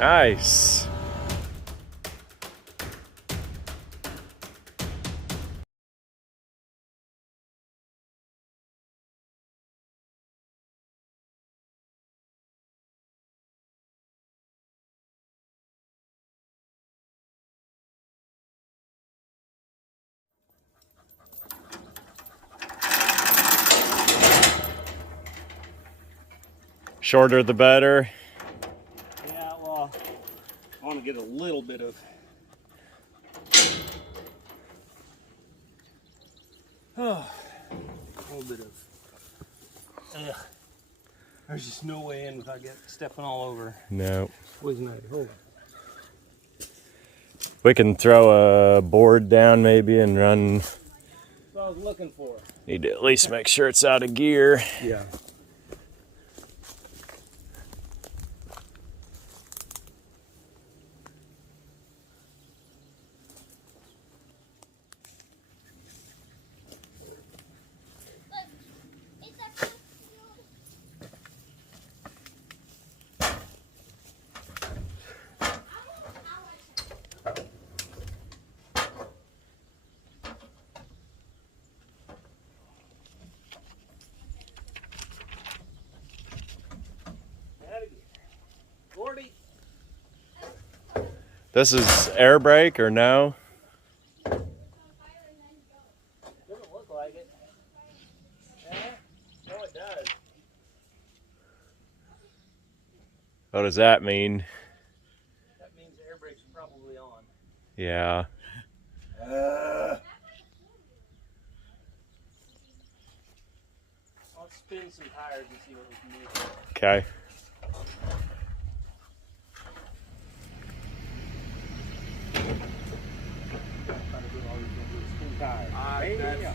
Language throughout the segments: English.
Nice. Shorter the better. Yeah, well, I want to get a little bit of a little bit of there's just no way in without stepping all over. No. Hold on. We can throw a board down maybe and run. That's what I was looking for. Need to at least make sure it's out of gear. Yeah. This is air brake or no? Doesn't look like it. Yeah? No, it does. What does that mean? That means the air brakes are probably on. Yeah. I'll spin some tires and see what we can do. Okay.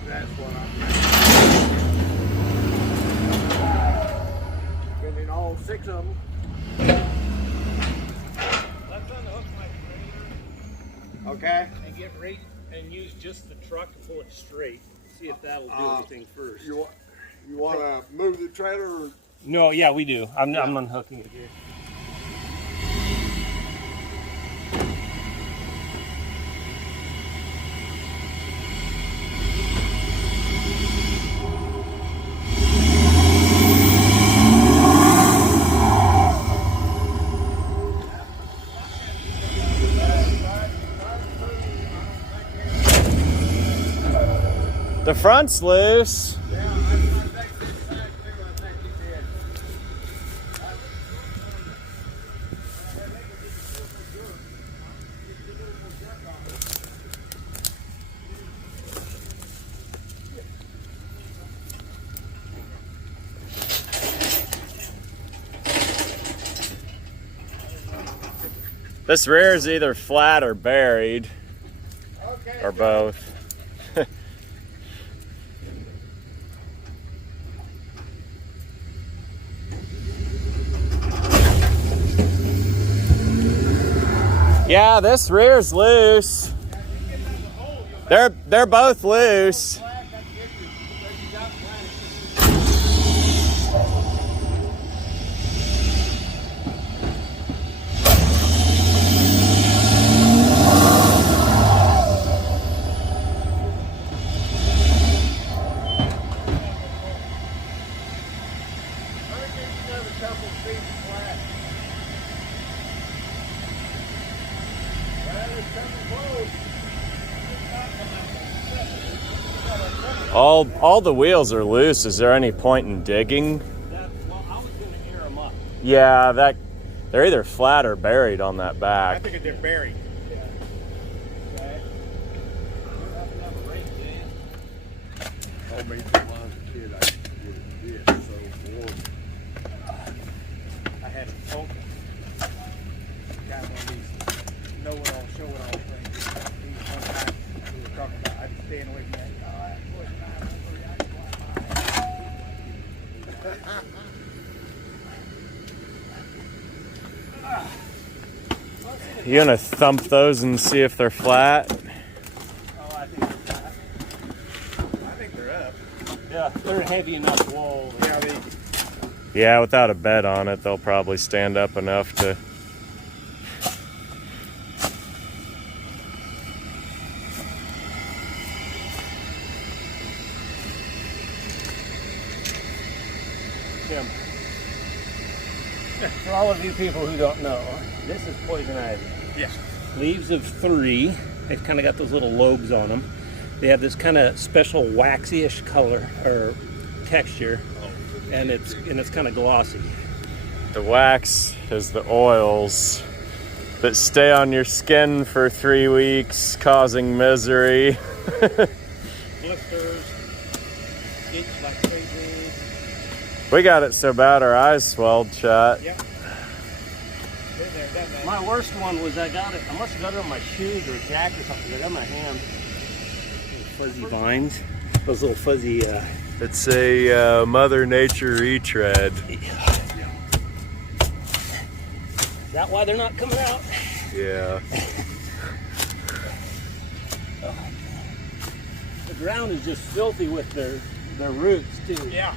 That's what I'm spinning all 6 of them. Let's unhook my trailer. Okay. And get right and use just the truck to pull it straight. See if that'll do anything first. You want to move the trailer? Or? No, yeah, we do. I'm unhooking it here. The front's loose. Yeah, I think this back too. I think he did. This rear is either flat or buried, Okay. or both. Yeah, this rear's loose. They're both loose. All the wheels are loose. Is there any point in digging? Well, I was going to air them up. Yeah, they're either flat or buried on that I back. think they're buried. Yeah. Okay. You have another rake, Dan? Told me when I was a kid I could get this, so boy. I had it open. Got one of these know it all, show it all things. These one time we were talking about, I was staying away from that. You gonna thump those and see if they're flat? Oh, I think they're flat. I think they're up. Yeah, they're heavy enough wall. Yeah, Yeah, without a bed on it, they'll probably stand up enough to Tim. For all of you people who don't know, this is poison ivy. Yeah. Leaves of 3. They've kind of got those little lobes on them. They have this kind of special waxy-ish color or texture, and it's kind of glossy. The wax is the oils that stay on your skin for 3 weeks, causing misery. Blisters, itch like crazy. We got it so bad our eyes swelled shut. Yep. Been there, done that. My worst one was I must have got it on my shoes or jacket or something. I got my hand. Fuzzy vines. Those little fuzzy, It's a Mother Nature retread. Is that why they're not coming out? Yeah. The ground is just filthy with their roots too. Yeah.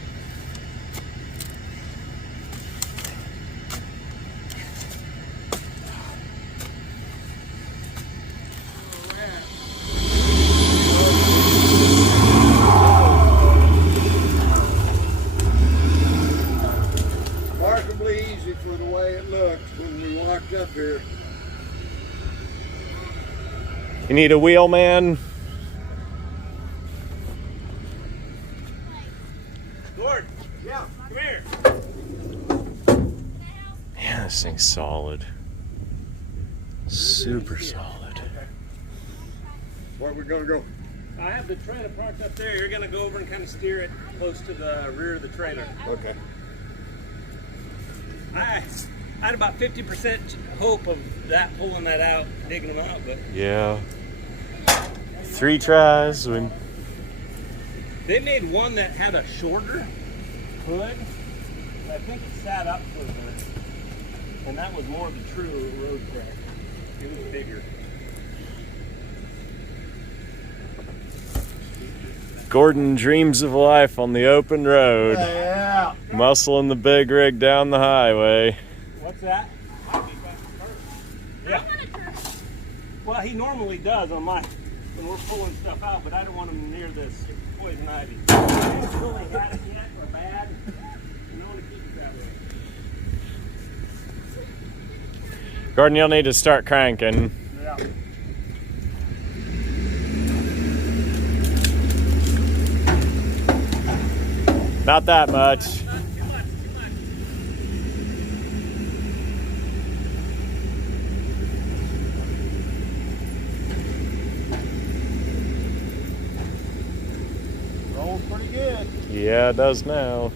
Remarkably easy for the way it looks when we walked up here. You need a wheel, man? Lord. Yeah. Come here. Yeah, this thing's solid. Super solid. Where we gonna go? I have the trailer parked up there. You're gonna go over and kind of steer it close to the rear of the trailer. Okay. I had about 50% hope of that pulling that out, digging them out, but Yeah. 3 tries. they made one that had a shorter hood. And I think it sat up for the, and that was more of a true road crash. It was bigger. Gordon dreams of life on the open road. Yeah. Muscling the big rig down the highway. What's that? Yeah. Well, he normally does on my, when we're pulling stuff out, but I don't want him near this poison ivy. I haven't really had it yet or bad. You don't want to keep it that way. Gordon, you'll need to start cranking. Yeah. Not that much. Rolls pretty good. Yeah, it does now.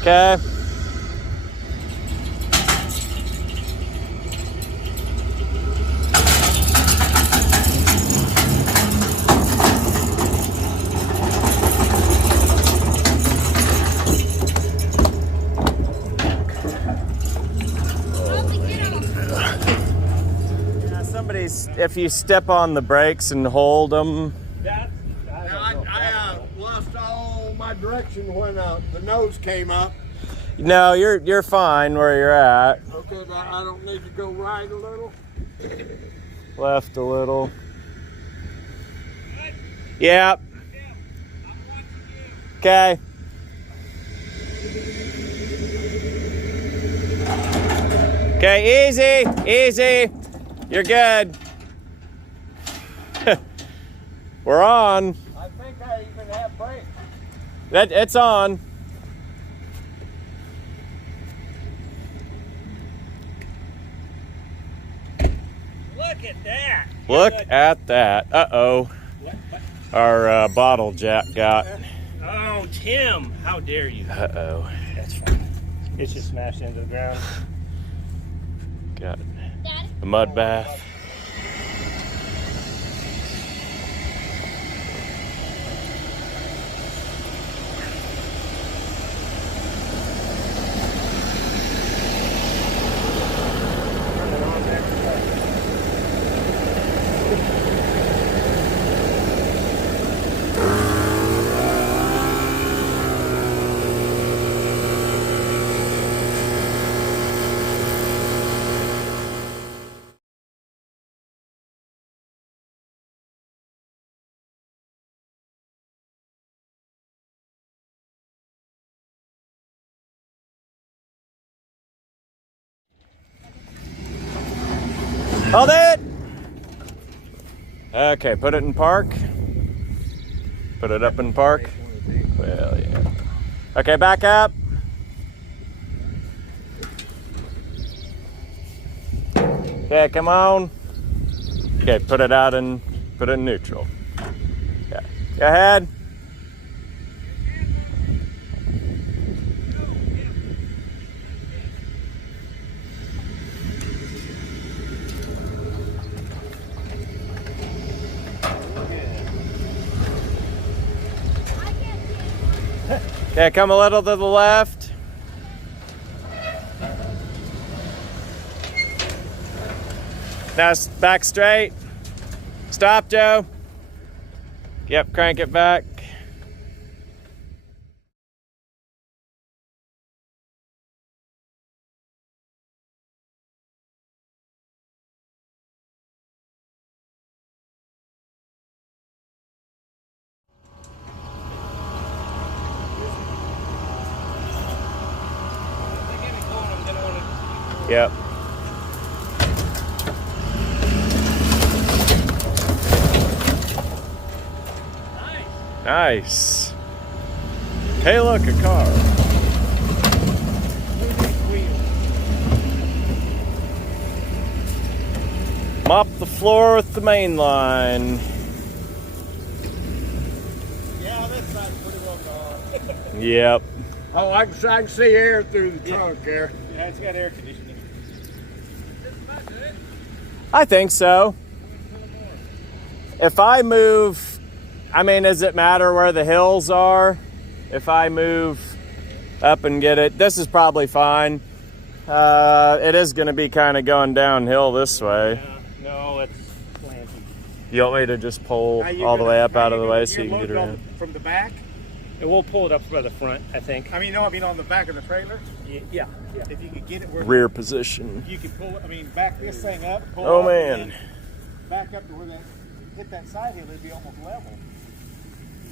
Okay. Yeah, somebody's, if you step on the brakes and hold them. I lost all my direction when the nose came up. No, you're fine where you're at. Okay, I don't need to go right a little. Left a little. Yep. Okay. Okay, easy, easy. You're good. We're on. I think I even have brakes. It's on. Look at that. Look at that. Uh-oh. What? Our bottle jack got. Oh, Tim, how dare you? Uh-oh. That's fine. It's just smashed into the ground. Got a mud bath. Hold it! Okay, put it in park. Put it up in park. Well, yeah. Okay, back up. Okay, come on. Okay, put it in neutral. Okay, go ahead. Okay, come a little to the left. Now back straight. Stop, Joe. Yep, crank it back. Yep. Nice. Hey, look, a car. Mop the floor with the main line. Yeah, this side's pretty well gone. Yep. Oh, I can see air through the trunk there. Yeah, it's got air conditioning. I think so. If I move, I mean, does it matter where the hills are? If I move up and get it, this is probably fine. It is going to be kind of going downhill this way. No, it's slanty. You want me to just pull Now you're all the gonna- way up now out of you're the gonna- way so you you're can get loading around? from the back? And we'll pull it up by the front, I think. I mean on the back of the trailer. Yeah. If you could get it where Rear position. you could pull it, I mean, back this thing up. Pull Oh, it up, man. and then back up to where that hit that side hill, it'd be almost level.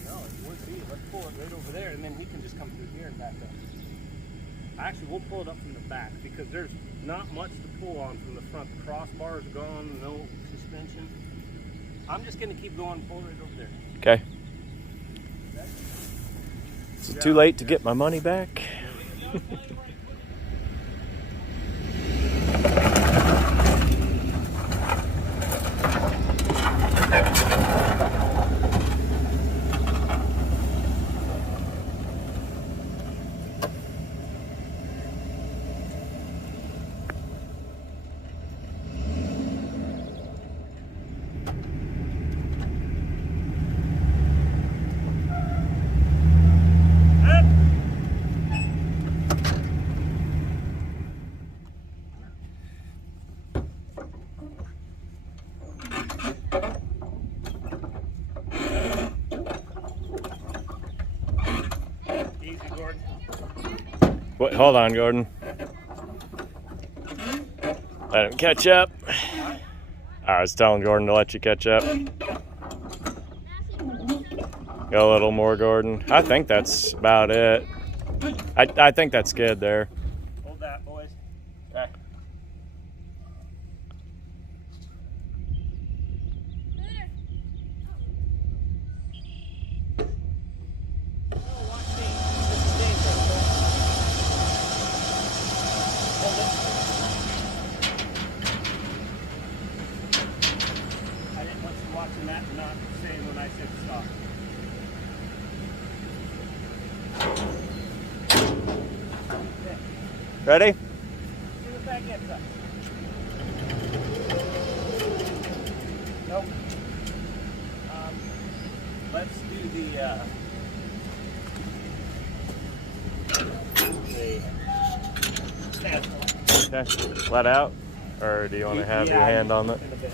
No, it would be. Let's pull it right over there, and then he can just come through here and back up. Actually, we'll pull it up from the back because there's not much to pull on from the front. The crossbar's gone, no suspension. I'm just going to keep going, pull right over there. Okay. Is it too late to get my money back? Easy, Gordon. Wait, hold on, Gordon. Let him catch up. I was telling Gordon to let you catch up. Go a little more, Gordon. I think that's about it. I think that's good there. Hold that, boys. Okay. I didn't want you watching that and not saying when I said stop. Ready? See what that gets us. Nope. Let's do the Okay. Let out? Or do you want to have your hand on it? in a bit.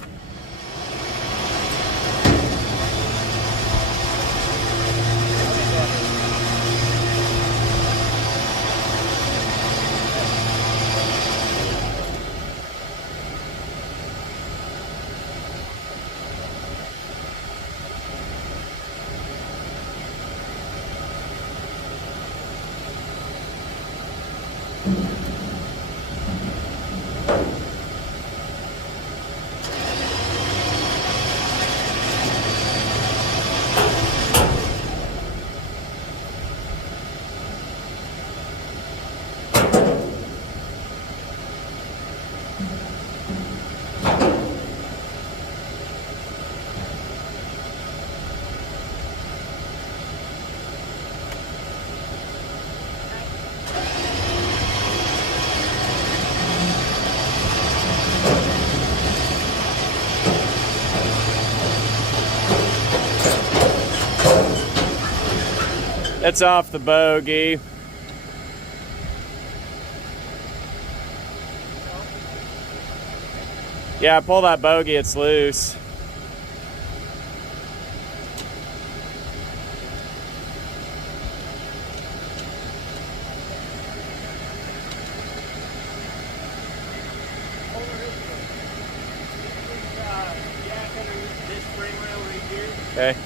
It's off the bogey. Yeah, pull that bogey, it's loose. Okay.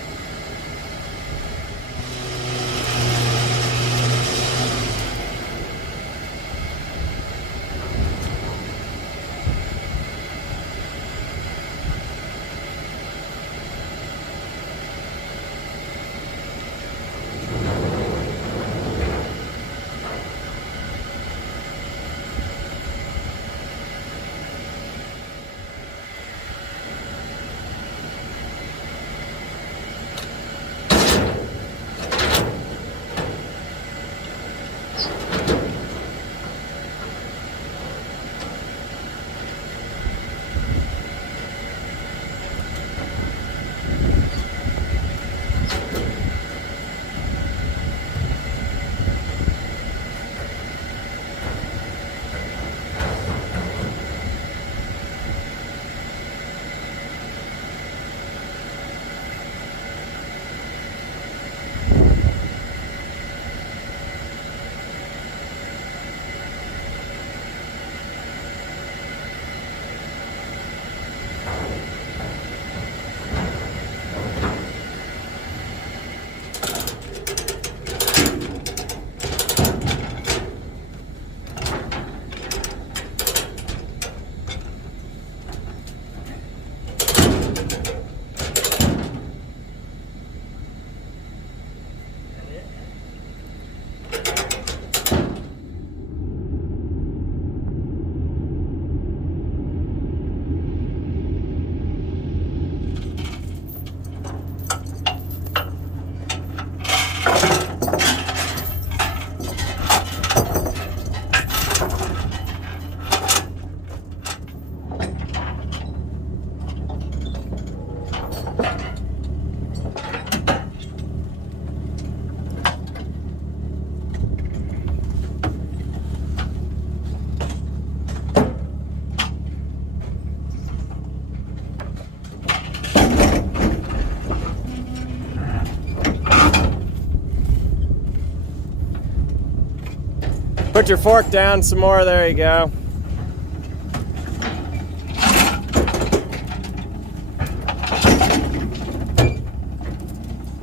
Put your fork down some more, there you go.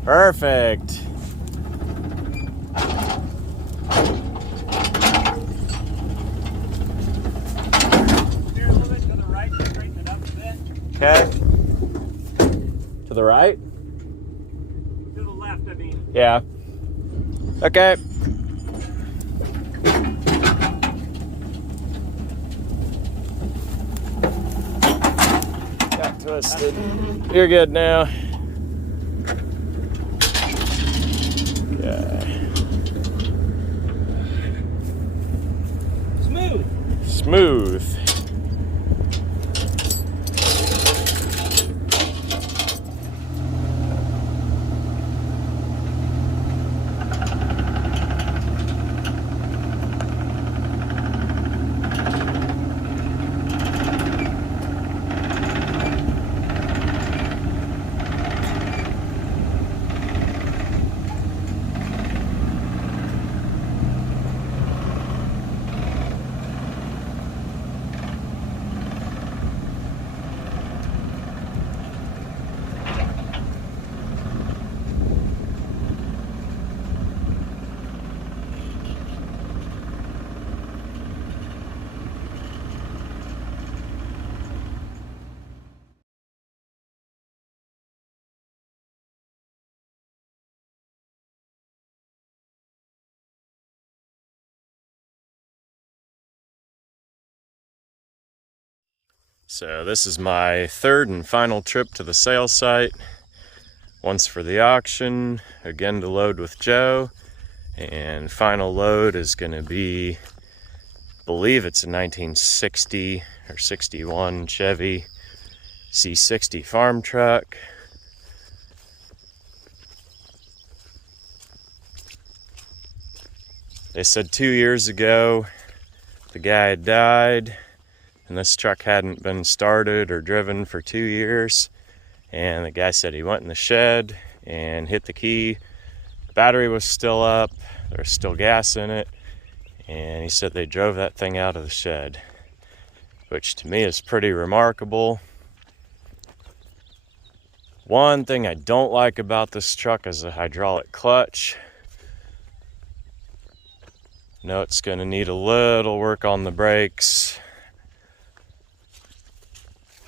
Perfect. Steer a little bit to the right to straighten it up a bit. Okay. To the right? To the left, I mean. Yeah. Okay. Got twisted. You're good now. Okay. Smooth. Smooth. So this is my third and final trip to the sale site. Once for the auction, again to load with Joe, and final load is going to be, I believe it's a 1960 or 61 Chevy C10 farm truck. They said 2 years ago the guy had died, and this truck hadn't been started or driven for 2 years. And the guy said he went in the shed and hit the key. The battery was still up, there was still gas in it, and he said they drove that thing out of the shed, which to me is pretty remarkable. One thing I don't like about this truck is the hydraulic clutch. I know it's going to need a little work on the brakes.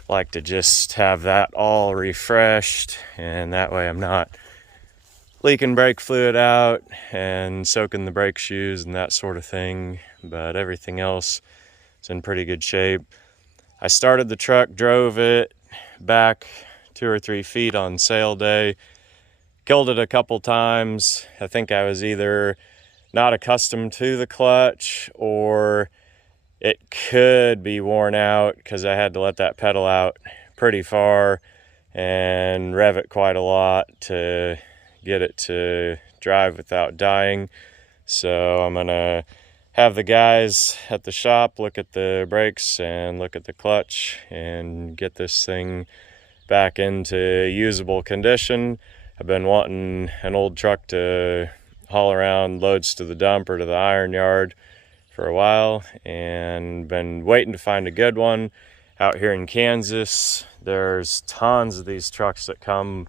Like to just have that all refreshed, and that way I'm not leaking brake fluid out and soaking the brake shoes and that sort of thing. But everything else is in pretty good shape. I started the truck, drove it back 2 or 3 feet on sale day, killed it a couple times. I think I was either not accustomed to the clutch, or it could be worn out because I had to let that pedal out pretty far and rev it quite a lot to get it to drive without dying. So I'm gonna have the guys at the shop look at the brakes and look at the clutch and get this thing back into usable condition. I've been wanting an old truck to haul around loads to the dump or to the iron yard for a while, and been waiting to find a good one. Out here in Kansas, there's tons of these trucks that come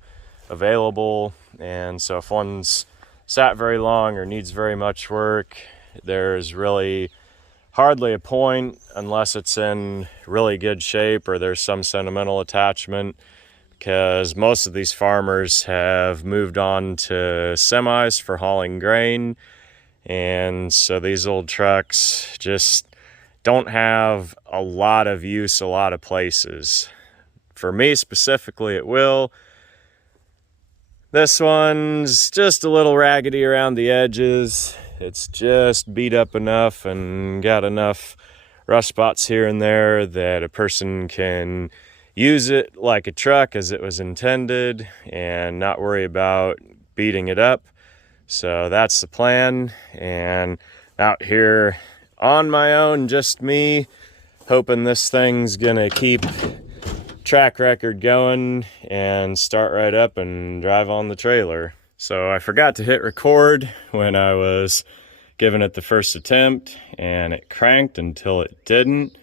available, and so if one's sat very long or needs very much work, there's really hardly a point unless it's in really good shape or there's some sentimental attachment, because most of these farmers have moved on to semis for hauling grain, and so these old trucks just don't have a lot of use a lot of places. For me specifically, it will. This one's just a little raggedy around the edges. It's just beat up enough and got enough rust spots here and there that a person can use it like a truck as it was intended and not worry about beating it up. So that's the plan. And out here on my own, just me, hoping this thing's gonna keep track record going and start right up and drive on the trailer. So I forgot to hit record when I was giving it the first attempt, and it cranked until it didn't.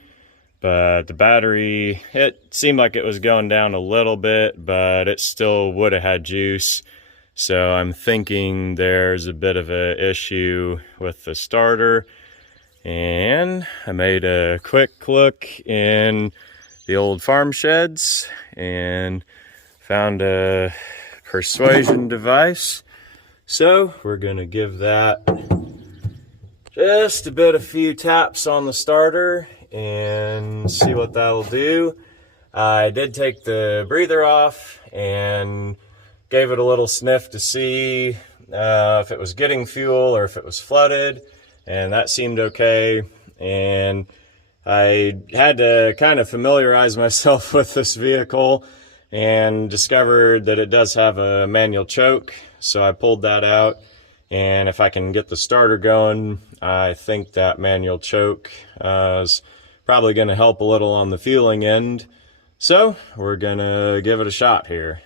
But the battery, it seemed like it was going down a little bit, but it still would have had juice. So I'm thinking there's a bit of an issue with the starter. And I made a quick look in the old farm sheds and found a persuasion device. So we're gonna give that just a few taps on the starter and see what that'll do. I did take the breather off and gave it a little sniff to see if it was getting fuel or if it was flooded, and that seemed okay. And I had to kind of familiarize myself with this vehicle and discovered that it does have a manual choke, so I pulled that out. And if I can get the starter going, I think that manual choke is probably going to help a little on the fueling end. So we're going to give it a shot here.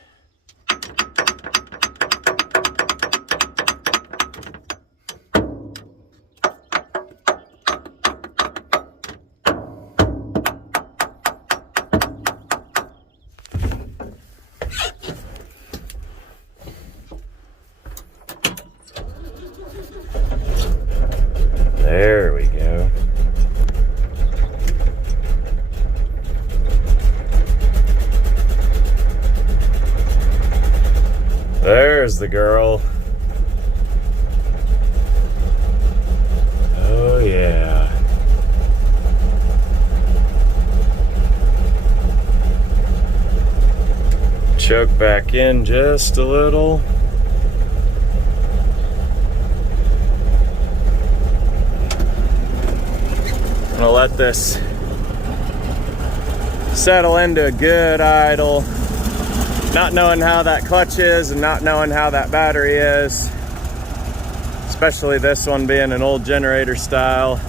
There we go. There's the girl. Oh yeah. Choke back in just a little. I'm gonna let this settle into a good idle. Not knowing how that clutch is and not knowing how that battery is, especially this one being an old generator style.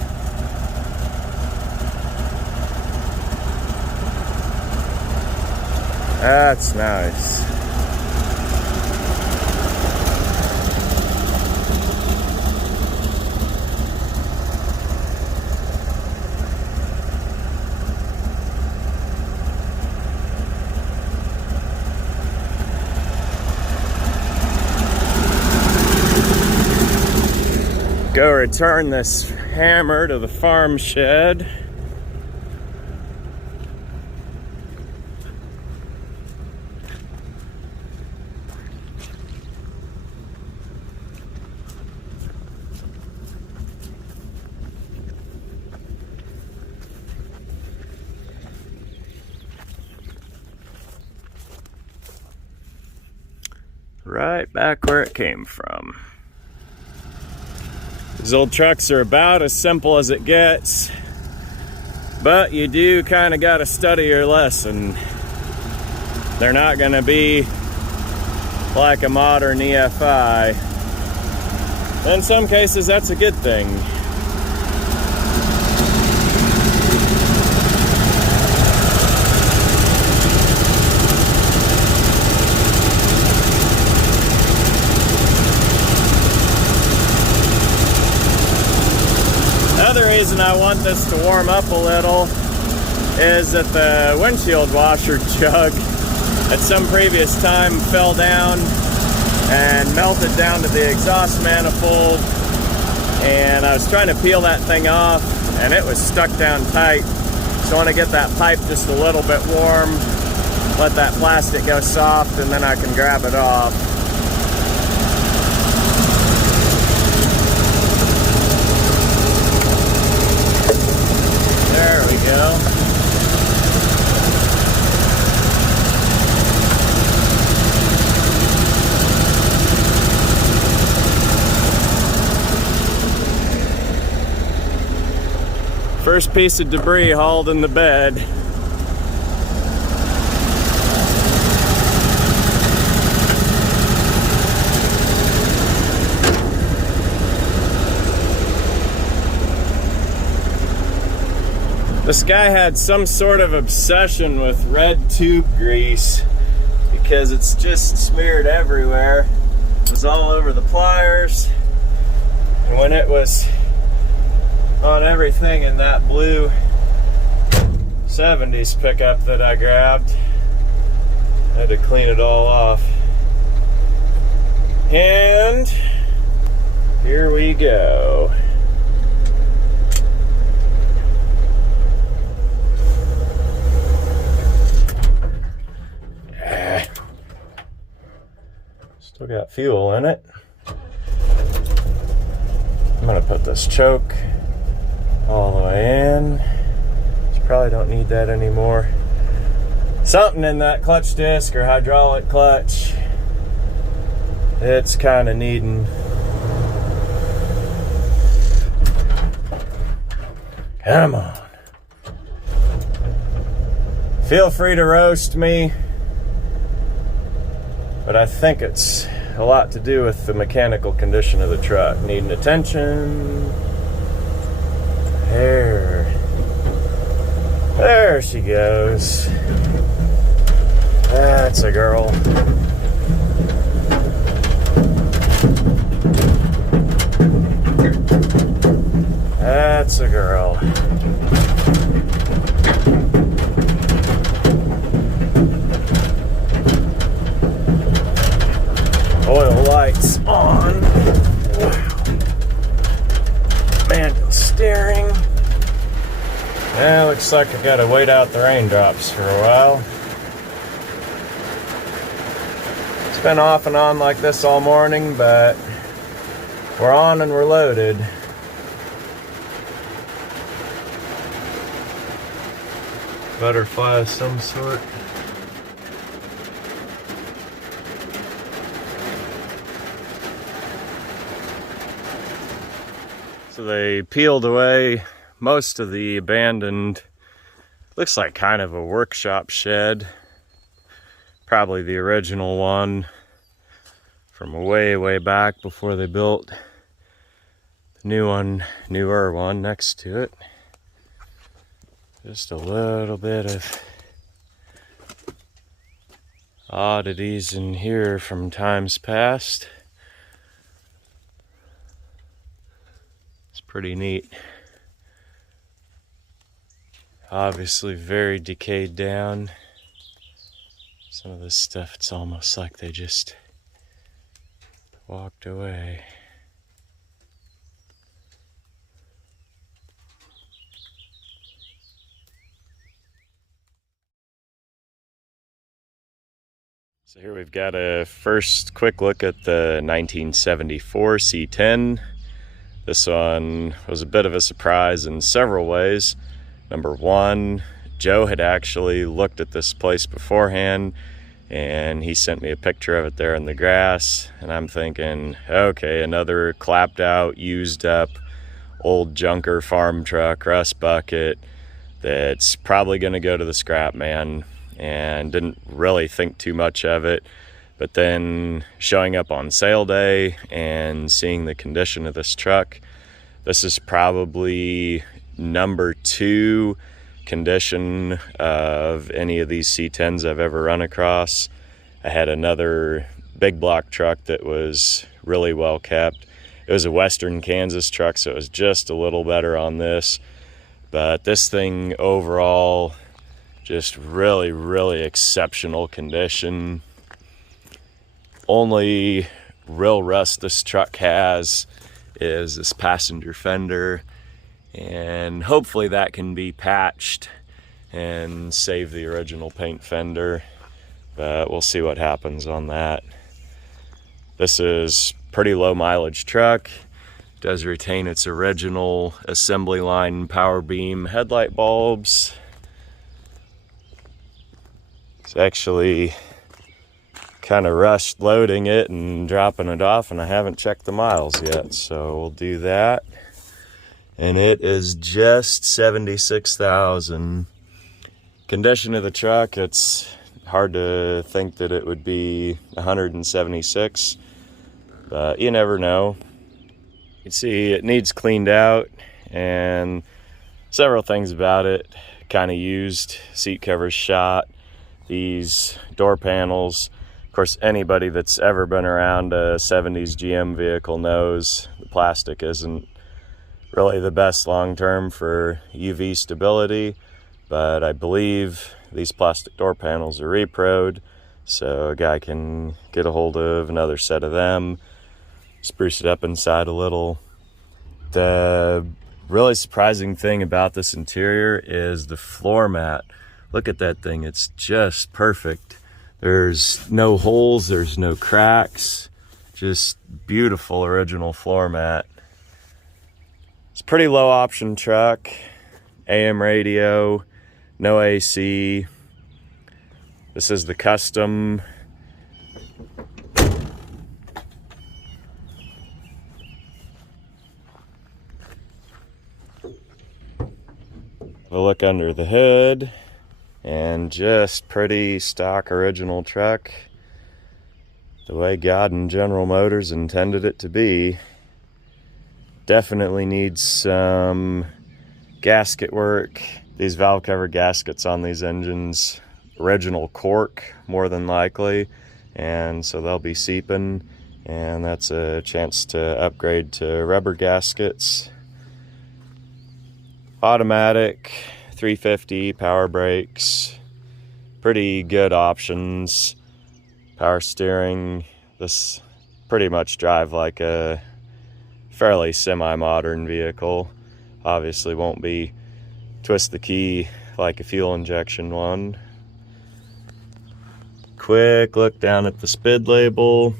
That's nice. Go return this hammer to the farm shed. Right back where it came from. These old trucks are about as simple as it gets, but you do kind of got to study your lesson. They're not going to be like a modern EFI. In some cases, that's a good thing. Another reason I want this to warm up a little is that the windshield washer jug at some previous time fell down and melted down to the exhaust manifold, and I was trying to peel that thing off and it was stuck down tight. So I want to get that pipe just a little bit warm, let that plastic go soft, and then I can grab it off. There we go. First piece of debris hauled in the bed. This guy had some sort of obsession with red tube grease because it's just smeared everywhere. It was all over the pliers, and when it was on everything in that blue 70s pickup that I grabbed, I had to clean it all off. And here we go. Still got fuel in it. I'm gonna put this choke all the way in. Just probably don't need that anymore. Something in that clutch disc or hydraulic clutch, it's kind of needing. Come on. Feel free to roast me, but I think it's a lot to do with the mechanical condition of the truck. Needing attention. There she goes. That's a girl. That's a girl. Oil lights on. Wow. Manual steering. Yeah, looks like I gotta wait out the raindrops for a while. It's been off and on like this all morning, but we're on and we're loaded. Butterfly of some sort. So they peeled away most of the abandoned, looks like kind of a workshop shed. Probably the original one from way back before they built newer one next to it. Just a little bit of oddities in here from times past. It's pretty neat. Obviously very decayed down. Some of this stuff, it's almost like they just walked away. So here we've got a first quick look at the 1974 C10. This one was a bit of a surprise in several ways. Number one, Joe had actually looked at this place beforehand and he sent me a picture of it there in the grass, and I'm thinking, okay, another clapped out, used up, old junker farm truck, rust bucket that's probably going to go to the scrap man, and didn't really think too much of it. But then showing up on sale day and seeing the condition of this truck, this is probably number 2 condition of any of these C10s I've ever run across. I had another big block truck that was really well kept. It was a Western Kansas truck, so it was just a little better on this. But this thing overall, just really, really exceptional condition. Only real rust this truck has is this passenger fender, and hopefully that can be patched and save the original paint fender, but we'll see what happens on that. This is pretty low mileage truck. Does retain its original assembly line power beam headlight bulbs. It's actually kind of rushed loading it and dropping it off, and I haven't checked the miles yet, so we'll do that. And it is just 76,000. Condition of the truck, it's hard to think that it would be 176, but you never know. You can see it needs cleaned out, and several things about it kind of used. Seat covers shot, these door panels. Of course, anybody that's ever been around a 70s GM vehicle knows the plastic isn't really the best long-term for UV stability, but I believe these plastic door panels are repro'd, so a guy can get a hold of another set of them, spruce it up inside a little. The really surprising thing about this interior is the floor mat. Look at that thing, it's just perfect. There's no holes, there's no cracks, just beautiful original floor mat. It's a pretty low option truck, AM radio, no AC. This is the custom. We'll look under the hood, and just pretty stock original truck, the way God and General Motors intended it to be. Definitely needs some gasket work. These valve cover gaskets on these engines, original cork more than likely, and so they'll be seeping, and that's a chance to upgrade to rubber gaskets. Automatic, 350, power brakes, pretty good options. Power steering, this pretty much drive like a fairly semi-modern vehicle. Obviously won't be twist the key like a fuel injection one. Quick look down at the SPID label.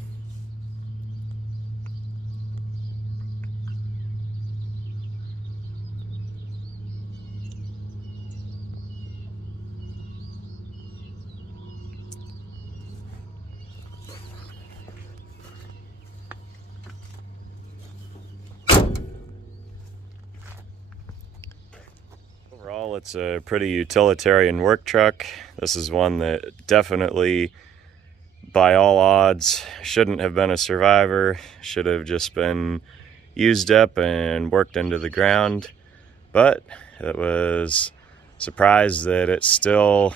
Overall, it's a pretty utilitarian work truck. This is one that definitely, by all odds, shouldn't have been a survivor. Should have just been used up and worked into the ground, but it was surprised that it still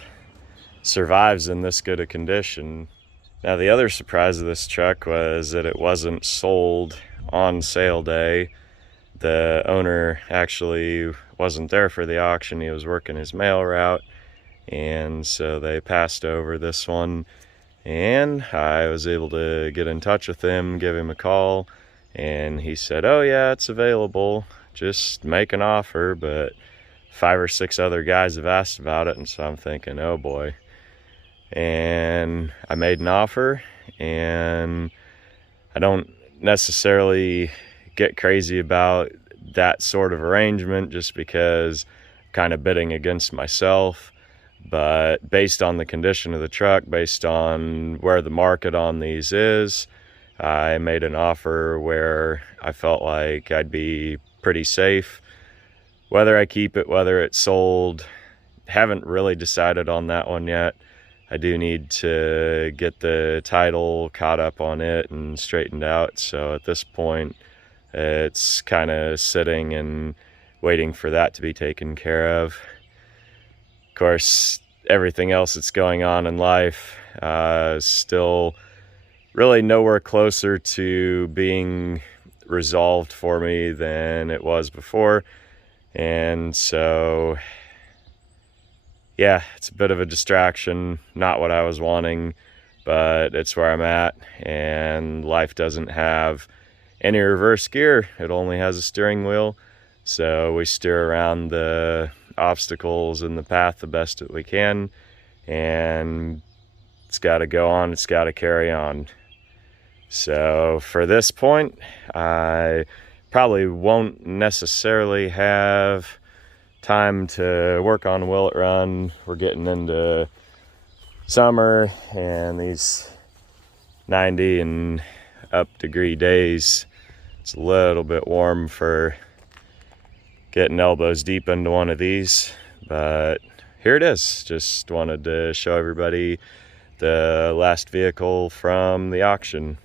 survives in this good a condition. Now, the other surprise of this truck was that it wasn't sold on sale day. The owner actually wasn't there for the auction. He was working his mail route, and so they passed over this one, and I was able to get in touch with him, give him a call, and he said, oh yeah, it's available, just make an offer. But 5 or 6 other guys have asked about it, and so I'm thinking, oh boy. And I made an offer, and I don't necessarily get crazy about that sort of arrangement just because I'm kind of bidding against myself. But based on the condition of the truck, based on where the market on these is, I made an offer where I felt like I'd be pretty safe. Whether I keep it, whether it's sold, haven't really decided on that one yet. I do need to get the title caught up on it and straightened out. So at this point, it's kind of sitting and waiting for that to be taken care of. Of course, everything else that's going on in life is still really nowhere closer to being resolved for me than it was before. And so, yeah, it's a bit of a distraction, not what I was wanting, but it's where I'm at, and life doesn't have any reverse gear. It only has a steering wheel, so we steer around the obstacles in the path the best that we can, and it's got to go on, it's got to carry on. So for this point, I probably won't necessarily have time to work on Will It Run. We're getting into summer, and these 90 and up degree days, it's a little bit warm for getting elbows deep into one of these, but here it is. Just wanted to show everybody the last vehicle from the auction.